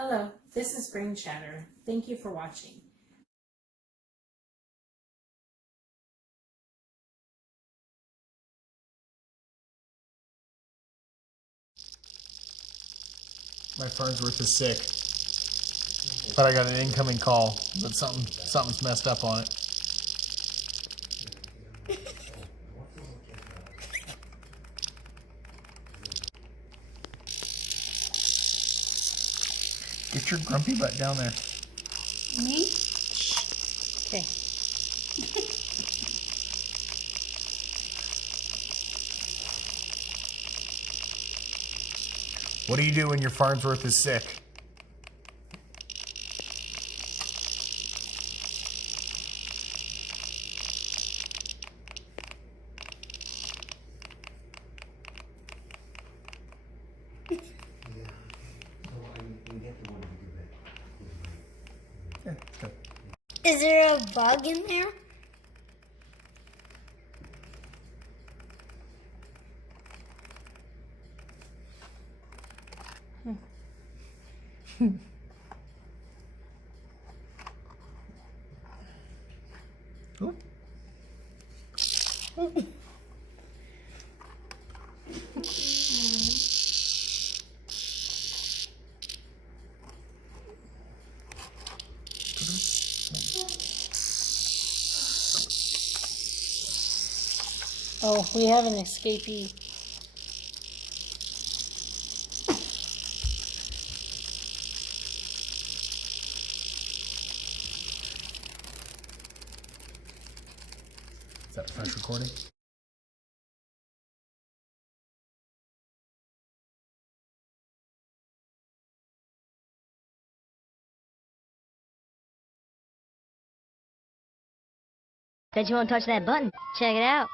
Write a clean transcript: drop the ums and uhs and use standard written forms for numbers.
Hello, this is Brain Chatter. Thank you for watching. My Farnsworth is sick, but I got an incoming call, but something's messed up on it. Get your grumpy butt down there. Me? Okay. What do you do when your Farnsworth is sick? Yeah, good. Is there a bug in there? Oop. Oh, we have an escapee. Is that a fresh recording? Said you won't touch that button. Check it out.